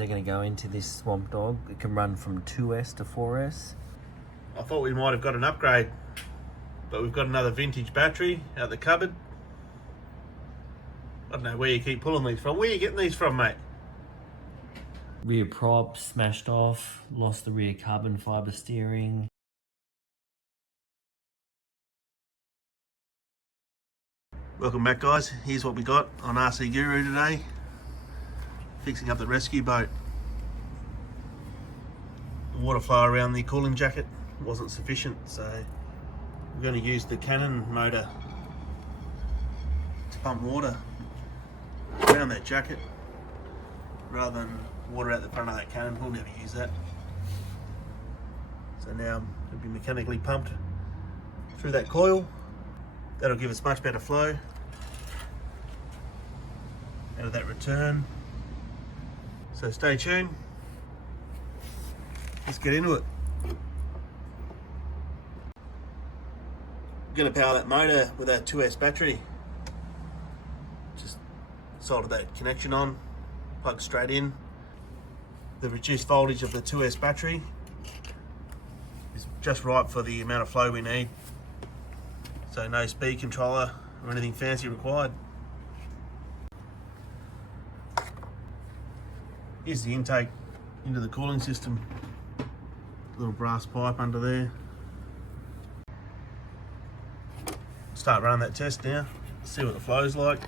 they're going to go into this Swamp Dog. It can run from 2S to 4S. I thought we might have got an upgrade, but we've got another vintage battery out the cupboard. I don't know where you keep pulling these from. Where are you getting these from, mate? Rear prop smashed off, lost the rear carbon fibre steering. Welcome back, guys. Here's what we got on RC Guru today. Fixing up the rescue boat. The water flow around the cooling jacket wasn't sufficient, so we're going to use the cannon motor to pump water around that jacket rather than water out the front of that cannon. We'll never use that. So now it'll be mechanically pumped through that coil. That'll give us much better flow out of that return. So stay tuned. Let's get into it. I'm going to power that motor with our 2S battery. Just solder that connection on, plug straight in. The reduced voltage of the 2S battery is just right for the amount of flow we need. So no speed controller or anything fancy required. Here's the intake into the cooling system. Little brass pipe under there. Start running that test now. See what the flow's like.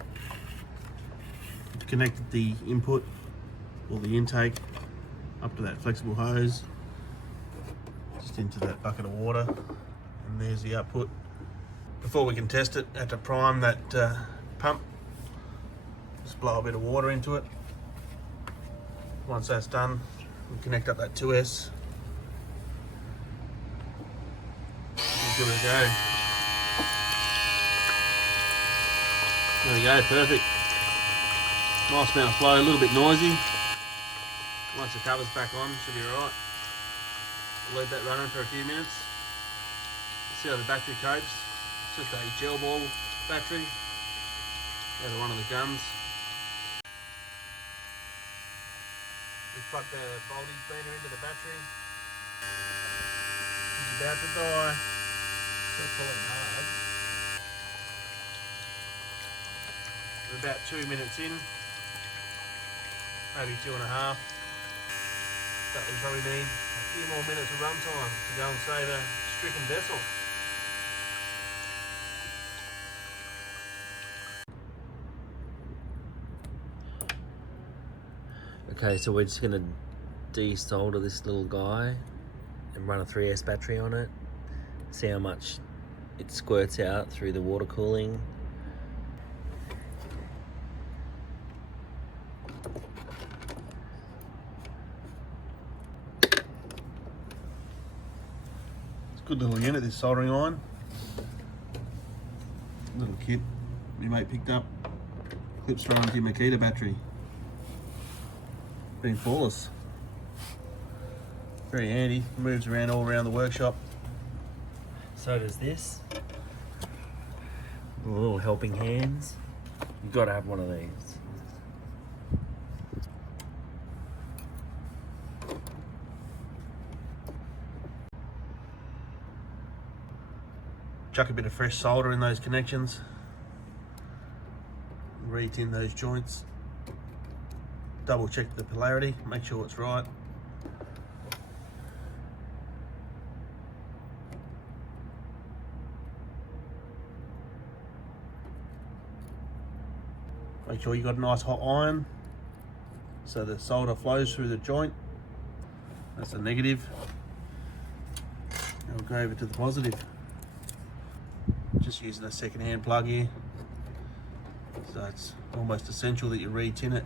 Connected the input or the intake up to that flexible hose, just into that bucket of water, and there's the output. Before we can test it, have to prime that pump. Just blow a bit of water into it. Once that's done, we connect up that 2S. Give it a go. There we go, perfect. Nice amount of flow, a little bit noisy. Once the cover's back on, should be alright. We'll leave that running for a few minutes. See how the battery copes. It's just a gel ball battery out of one of the guns. We plug the voltage meter into the battery. It's about to die. Still pulling hard. We're about 2 minutes in, maybe 2.5. But we probably need a few more minutes of run time to go and save a stricken vessel. Okay, so we're just going to desolder this little guy and run a 3S battery on it. See how much it squirts out through the water cooling. Good little unit, this soldering iron. Little kit my mate picked up. Clips right onto your Makita battery. Been flawless. Very handy. Moves around all around the workshop. So does this. Little helping hands. You've got to have one of these. Chuck a bit of fresh solder in those connections. Re-tin those joints. Double check the polarity, make sure it's right. Make sure you got a nice hot iron so the solder flows through the joint. That's the negative. And we'll go over to the positive. Just using a second-hand plug here, so it's almost essential that you re-tin it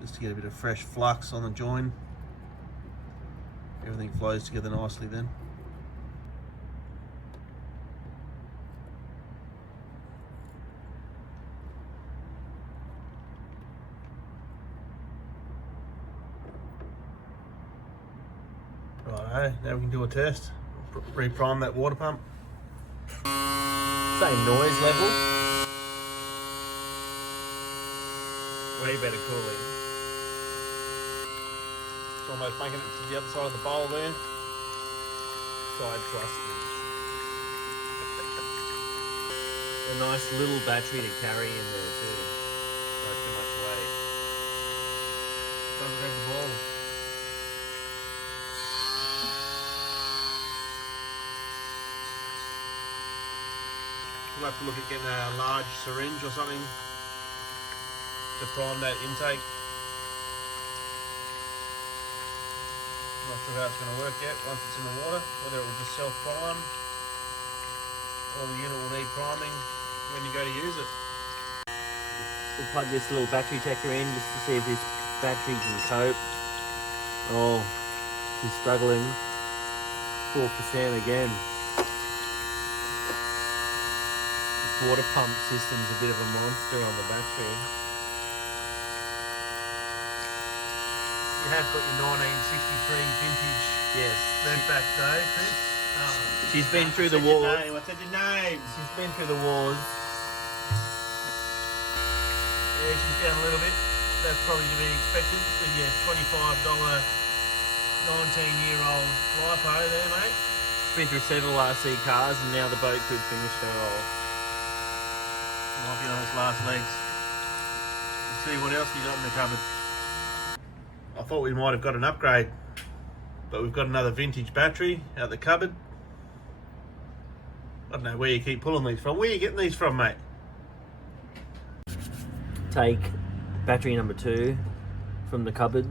just to get a bit of fresh flux on the join. Everything flows together nicely then. Righto, now we can do a test. Re-prime that water pump. Same noise level. Way better cooling. It's almost making it to the other side of the bowl there. Side thrusters. A nice little battery to carry in there too. Not too much weight. Doesn't grab the ball. We'll have to look at getting a large syringe or something to prime that intake. Not sure how it's going to work yet once it's in the water, whether it will just self-prime or the unit will need priming when you go to use it. We'll plug this little battery checker in just to see if this battery can cope. Oh, she's struggling. 4% again. This water pump system's a bit of a monster on the battery. You have got your 1963 vintage Yes. back day, Chris. She's been through the wars. I said your name. She's been through the wars. Yeah, she's down a little bit. That's probably to be expected. But yeah, $25 19-year-old lipo there, mate. She's been through several RC cars and now the boat could finish her off. Might be on its last legs. Let's see what else we got in the cupboard. I thought we might have got an upgrade, but we've got another vintage battery out the cupboard. I don't know where you keep pulling these from. Where are you getting these from, mate? Take battery number 2 from the cupboard.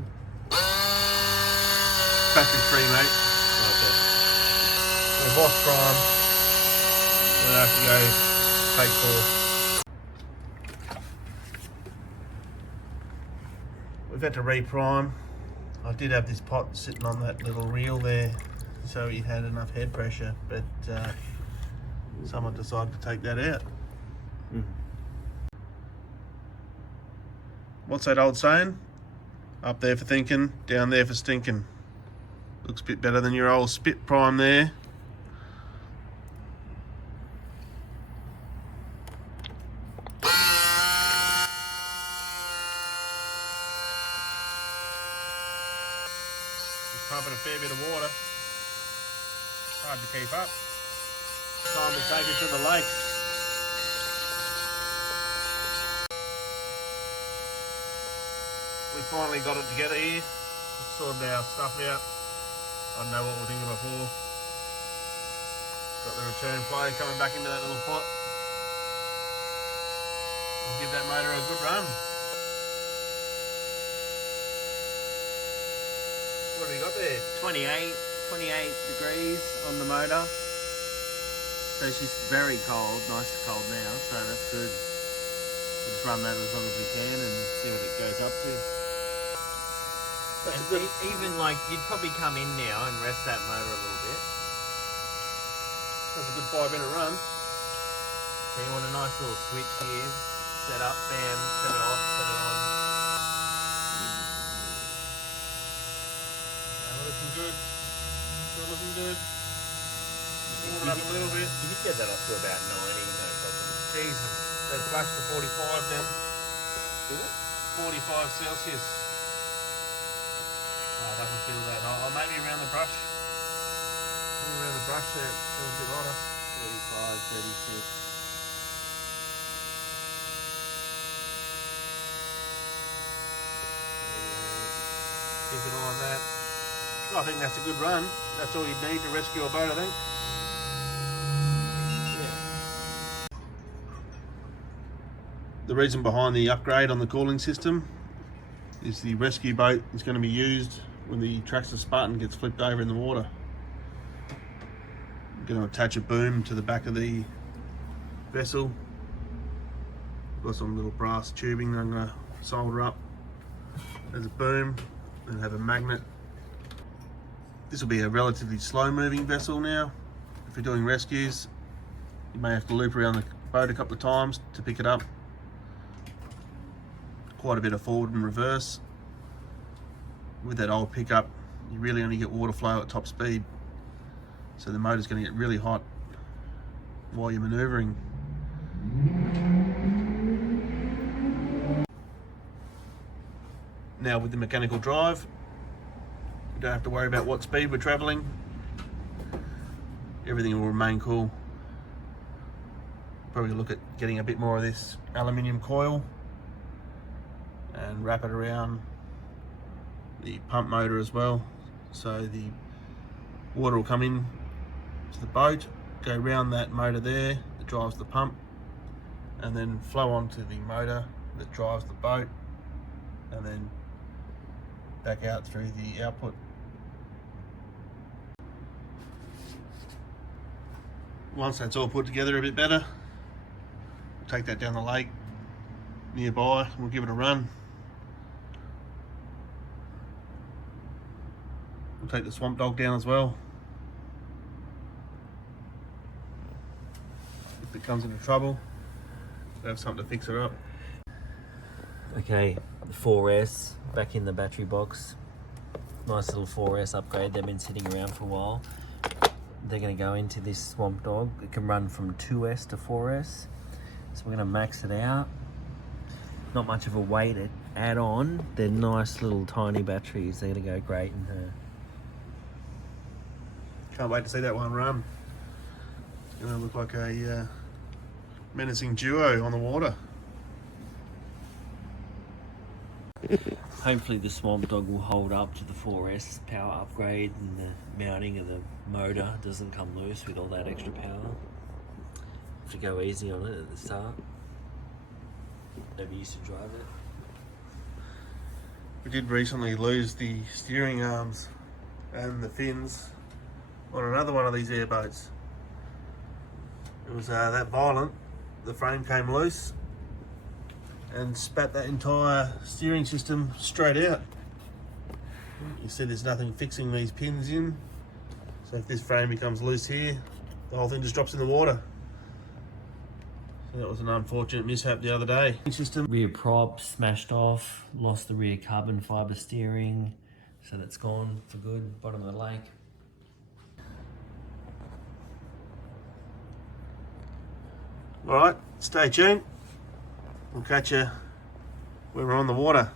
Battery free, mate. Okay. We've lost prime. We'll have to go take 4. We've had to reprime. I did have this pot sitting on that little reel there, so it had enough head pressure, but someone decided to take that out. What's that old saying? Up there for thinking, down there for stinking. Looks a bit better than your old spit prime there. Just pumping a fair bit of water. Hard to keep up. Time to take it to the lake. We finally got it together here. We've sorted our stuff out. I don't know what we're thinking before. Got the return flow coming back into that little pot. We'll give that motor a good run. What have we got there? 28 degrees on the motor. So she's very cold, nice and cold now, so that's good. We'll just run that as long as we can and see what it goes up to. That's And a good. even like, you'd probably come in now and rest that motor a little bit. That's a good 5-minute run. So you want a nice little switch here, set up, bam, set it off, set it on. Looking good. Still looking good. Warm it up a little bit. You can get that up to about 90, no problem. Jesus, that flashed to 45 then. Did it? 45 Celsius. Oh, I doesn't feel that. Oh, maybe around the brush. Maybe around the brush there, it feels a bit lighter. 35, 36. Keep it on that. I think that's a good run. That's all you need to rescue a boat, I think. Yeah. The reason behind the upgrade on the cooling system is the rescue boat is going to be used when the TRAXASS Spartan gets flipped over in the water. I'm going to attach a boom to the back of the vessel. Got some little brass tubing that I'm going to solder up as a boom and have a magnet. This will be a relatively slow moving vessel now. If you're doing rescues, you may have to loop around the boat a couple of times to pick it up. Quite a bit of forward and reverse. With that old pickup, you really only get water flow at top speed. So the motor's going to get really hot while you're manoeuvring. Now with the mechanical drive, don't have to worry about what speed we're traveling. Everything will remain cool. Probably look at getting a bit more of this aluminium coil and wrap it around the pump motor as well, so the water will come in to the boat, go round that motor there that drives the pump, and then flow onto the motor that drives the boat, and then back out through the output. Once that's all put together a bit better, we'll take that down the lake nearby and we'll give it a run. We'll take the swamp dog down as well. If it comes into trouble, we'll have something to fix her up. Okay, the 4S back in the battery box. Nice little 4S upgrade. They've been sitting around for a while. They're going to go into this swamp dog. It can run from 2S to 4S. So we're going to max it out. Not much of a weight add on. They're nice little tiny batteries. They're going to go great in her. Can't wait to see that one run. It's going to look like a menacing duo on the water. Hopefully the swamp dog will hold up to the 4S power upgrade, and the mounting of the motor doesn't come loose with all that extra power. Have to go easy on it at the start. Never used to drive it. We did recently lose the steering arms and the fins on another one of these airboats. It was that violent, the frame came loose and spat that entire steering system straight out. You see there's nothing fixing these pins in, so if this frame becomes loose here, the whole thing just drops in the water. So that was an unfortunate mishap the other day. System. Rear prop smashed off, lost the rear carbon fibre steering, so that's gone for good, bottom of the lake. Alright, stay tuned. We'll catch you when we're on the water.